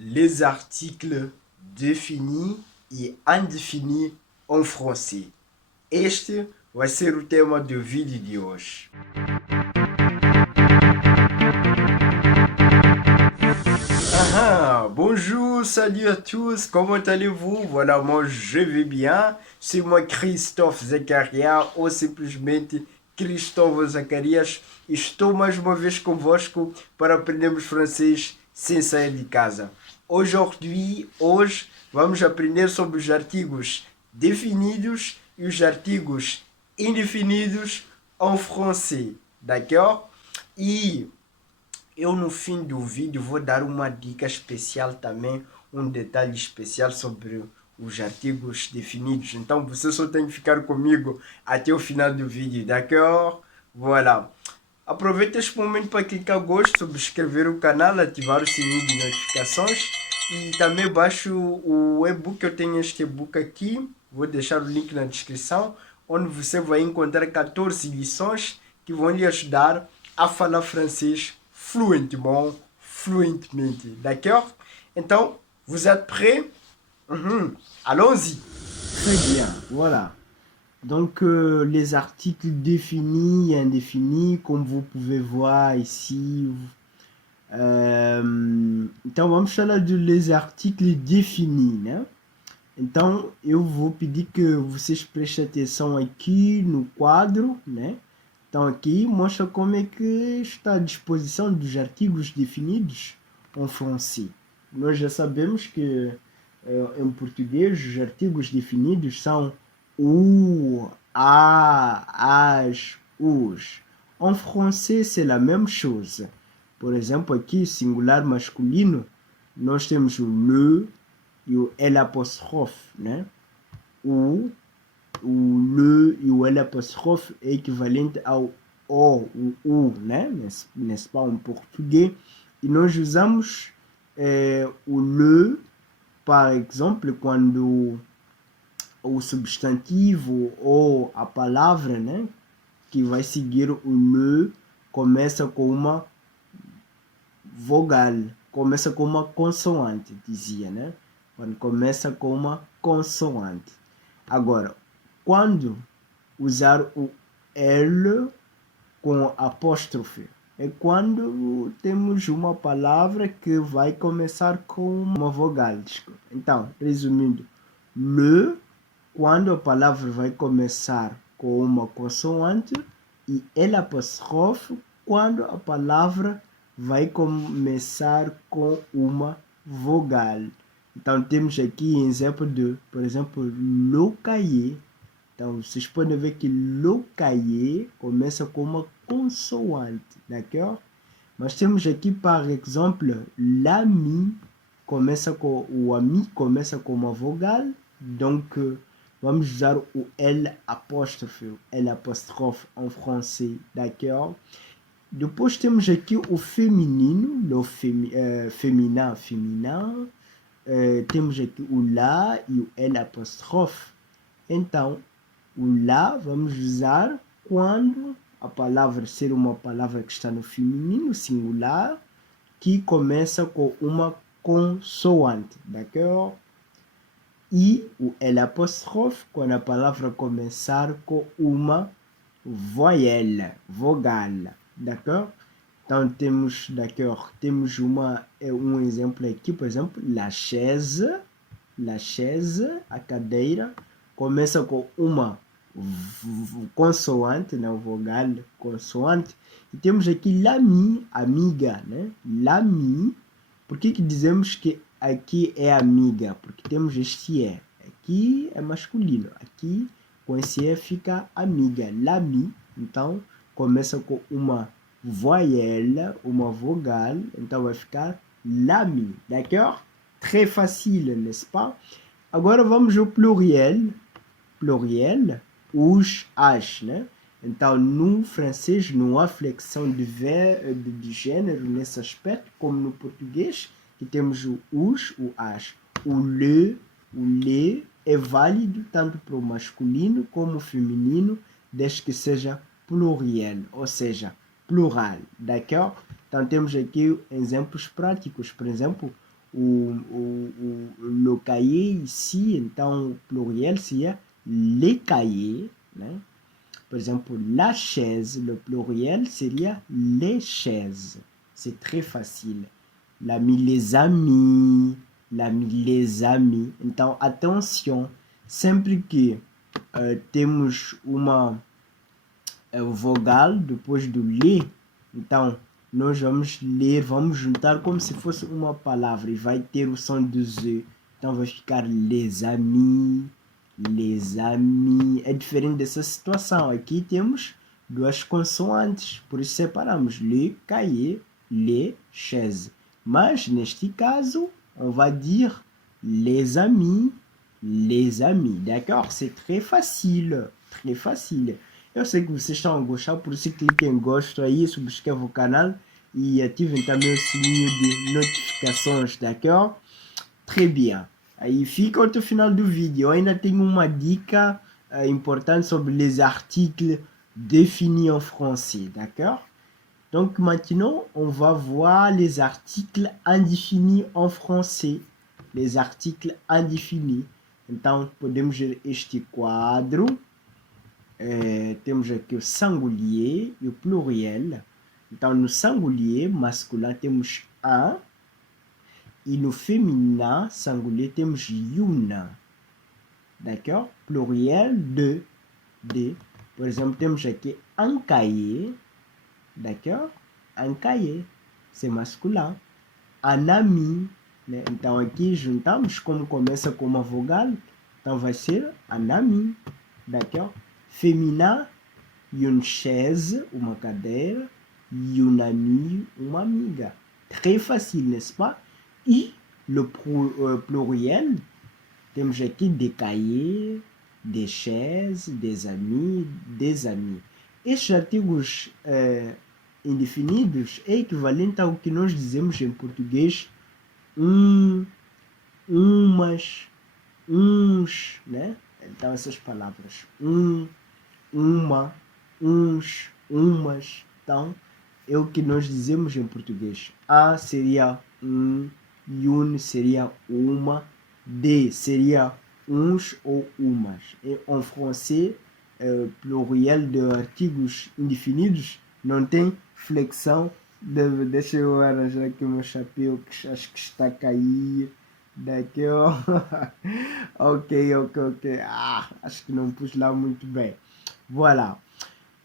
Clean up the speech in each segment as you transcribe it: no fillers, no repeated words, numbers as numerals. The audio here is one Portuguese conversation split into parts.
les articles définis e indefinidos em français. Este vai ser o tema do vídeo de hoje. Bonjour, salut à tous, comment allez-vous? Voilà, moi je vais bien. C'est moi Christophe Zacarias, ou simplesmente Cristóvão Zacarias. Estou mais uma vez convosco para aprendermos francês sem sair de casa. Hoje, vamos aprender sobre os artigos definidos e os artigos indefinidos em français, d'accord? E eu no fim do vídeo vou dar uma dica especial também, um detalhe especial sobre os artigos definidos. Então você só tem que ficar comigo até o final do vídeo, d'accord? Voilà. Aproveita este momento para clicar gosto, subscrever o canal, ativar o sininho de notificações e também baixe o e-book. Eu tenho este e-book aqui, vou deixar o link na descrição, onde você vai encontrar 14 lições que vão lhe ajudar a falar francês fluentemente, d'accord? Então, vous êtes prêts? Allons-y. Très bien, voilà. Donc les articles définis et indéfinis, comme vous pouvez voir ici. Então vamos falar dos articles définis, né? Então eu vou pedir que vocês prestem atenção aqui no quadro, né? Então aqui mostra como é que está a disposição dos artigos definidos em francês. Nós já sabemos que em português os artigos definidos são o, a, as, os. En français c'est la même chose. Por exemplo, aqui, singular masculino, nós temos o le e o L apóstrofe, né? O le e o L apóstrofe é equivalente ao o, o, né? N'est-ce pas, em português. E nós usamos o le, par exemple, quando o substantivo ou a palavra, né, que vai seguir o le começa com uma vogal, começa com uma consoante, dizia, né? Quando começa com uma consoante. Agora, quando usar o L com apóstrofe, é quando temos uma palavra que vai começar com uma vogal. Então, resumindo, le, quando a palavra vai começar com uma consoante, e L apóstrofe, quando a palavra vai começar com uma vogal. Então temos aqui exemplo de, por exemplo, le cahier. Então vocês podem ver que le cahier começa com uma consoante, d'accord? Mas temos aqui, par exemple, l'ami, começa com o ami, começa com uma vogal. Donc vamos usar o L apóstrofe em français, d'accord? Depois temos aqui o feminino, feminin. Temos aqui o lá e o L apóstrofe. Então, o lá vamos usar quando a palavra ser uma palavra que está no feminino, singular, que começa com uma consoante, d'accord? E o L apóstrofe quando a palavra começar com uma voyelle, vogal, d'accord? Então temos, d'accord, temos um exemplo aqui, por exemplo, la chaise, a cadeira, começa com uma consoante, né, vogal, consoante. E temos aqui l'ami, amiga, né? L'ami, por que dizemos que aqui é amiga? Porque temos este é. Aqui é masculino, aqui com esse E fica amiga, l'ami. Então começa com uma voyelle, uma vogal, então vai ficar l'ami, d'accord? Très facile, n'est-ce pas? Agora vamos ao pluriel, os, as, né? Então no francês não há flexão de gênero nesse aspecto, como no português, que temos o os, o as. O le é válido tanto para o masculino como o feminino, desde que seja pluriel, ou seja, plural, d'accord? Então temos aqui exemplos práticos, por exemplo, le cahier ici, então, pluriel, seria les cahiers, né? Por exemplo, la chaise, le pluriel seria les chaises. C'est très facile. L'ami, les amis, l'ami, les amis. Então, atenção, sempre que temos uma vogal depois do le, então nós vamos ler, vamos juntar como se fosse uma palavra e vai ter o som do z. Então vai ficar les amis, les amis. É diferente dessa situação. Aqui temos duas consoantes, por isso separamos le cahier, les chaises. Mas neste caso, on va dire les amis, d'accord? C'est très facile, très facile. Eu sei que vocês estão a gostar, por isso cliquem em gosto aí, subscrevam o canal e ativem também o sininho de notificações, d'accord? Très bien. Aí fica até o final do vídeo. Eu ainda tenho uma dica importante sobre les articles définis en français, d'accord? Donc maintenant, on va voir les articles indéfinis en français. Les articles indéfinis. Então, podemos ver este quadro. Temos aqui o singulier e o pluriel. Então, no singulier masculin temos un. E no féminin singulier temos une. D'accord? Pluriel, deux. Por exemplo, temos aqui un cahier. D'accord? Un cahier. C'est masculin. Un ami. Né? Então, aqui juntamos como começa com uma vogal. Então, vai ser un ami. D'accord? Féminin, une chaise, uma cadeira, e un ami, uma amiga. Très facile, n'est-ce pas? E le pluriel, temos aqui des cahiers, des chaises, des amis, des amis. Estes artigos indefinidos é equivalente ao que nós dizemos em português umas, uns, né? Então essas palavras, uma, uns, umas. Então, é o que nós dizemos em português. A seria une seria uma, de seria uns ou umas. E em francês, pluriel de artigos indefinidos não tem flexão. Deixa eu arranjar aqui o meu chapéu, que acho que está a cair. Daqui, ó. Ok. Acho que não pus là muito bem. Voilà.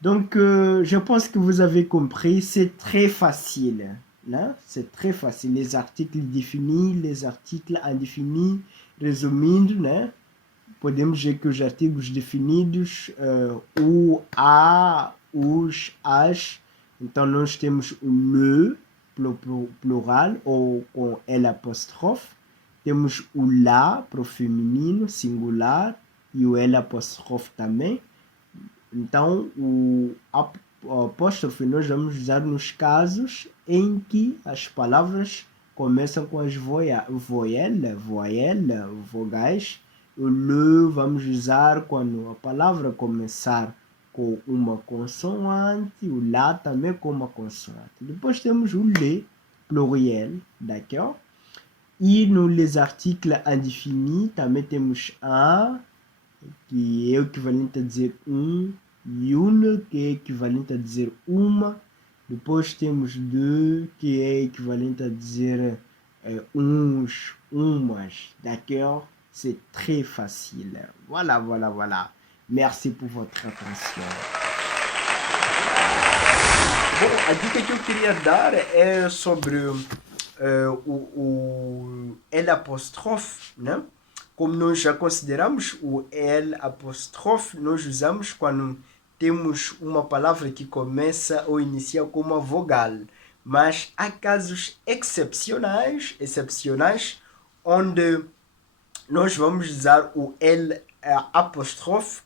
Donc, je pense que vous avez compris. C'est très facile. Né? C'est très facile. Les articles définis, les articles indéfinis. Resumindo, né? Podemos ver que os artigos definidos, o, a, os, as. Então, nós temos o le, plural, ou com L apóstrofe. Temos o la para o feminino, singular, e o L apóstrofe também. Então, o apóstrofe nós vamos usar nos casos em que as palavras começam com as vogais. O le vamos usar quando a palavra começar com uma consoante, o la também com uma consoante. Depois temos o le, pluriel, d'accord? E nos articles indéfinis também temos un, que é equivalente a dizer une, que é equivalente a dizer uma. Depois temos deux, que é equivalente a dizer uns, umas, d'accord? C'est très facile. Voilà. Merci pour votre attention. Bom, a dica que eu queria dar é sobre o L apóstrofe, né? Como nós já consideramos, o L apóstrofe nós usamos quando temos uma palavra que começa ou inicia com uma vogal. Mas há casos excepcionais, onde nós vamos usar o L apóstrofe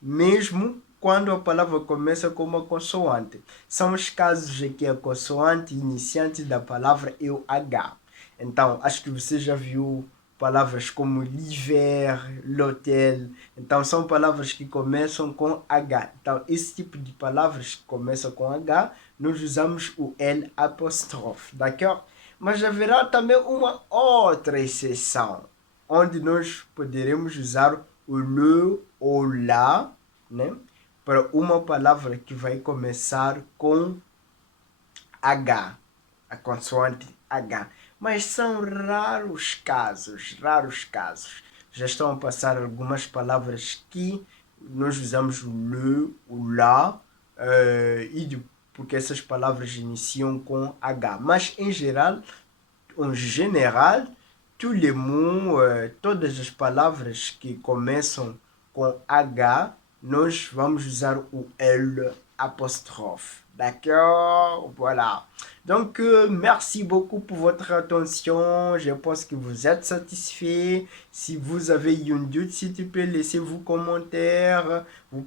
mesmo quando a palavra começa com uma consoante. São os casos em que a consoante iniciante da palavra é o H. Então, acho que você já viu palavras como l'hiver, l'hôtel. Então, são palavras que começam com H. Então, esse tipo de palavras que começam com H, nós usamos o L apóstrofe, d'accord? Mas haverá também uma outra exceção, onde nós poderemos usar o le ou la, né, para uma palavra que vai começar com H, a consoante H. Mas são raros casos, raros casos. Já estão a passar algumas palavras que nós usamos o le, o la, porque essas palavras iniciam com H. Mas en général, tous les mots, todas as palavras que começam com H, nós vamos usar o L apostrophe. D'accord? Voilà. Donc, merci beaucoup pour votre attention. Je pense que vous êtes satisfait. Si vous avez un doute, s'il te plaît, laissez-vous commentaire. Vous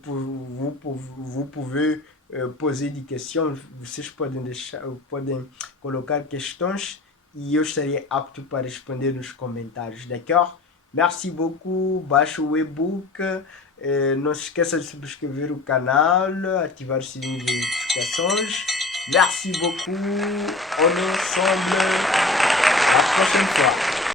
pouvez poser des questions. Vocês podem colocar questões e eu estarei apto para responder nos comentários, d'accord? Merci beaucoup. Baixe o e-book. Não se esqueça de subscrever o canal, ativar o sininho de notificações. Merci beaucoup. On est ensemble. À la prochaine fois.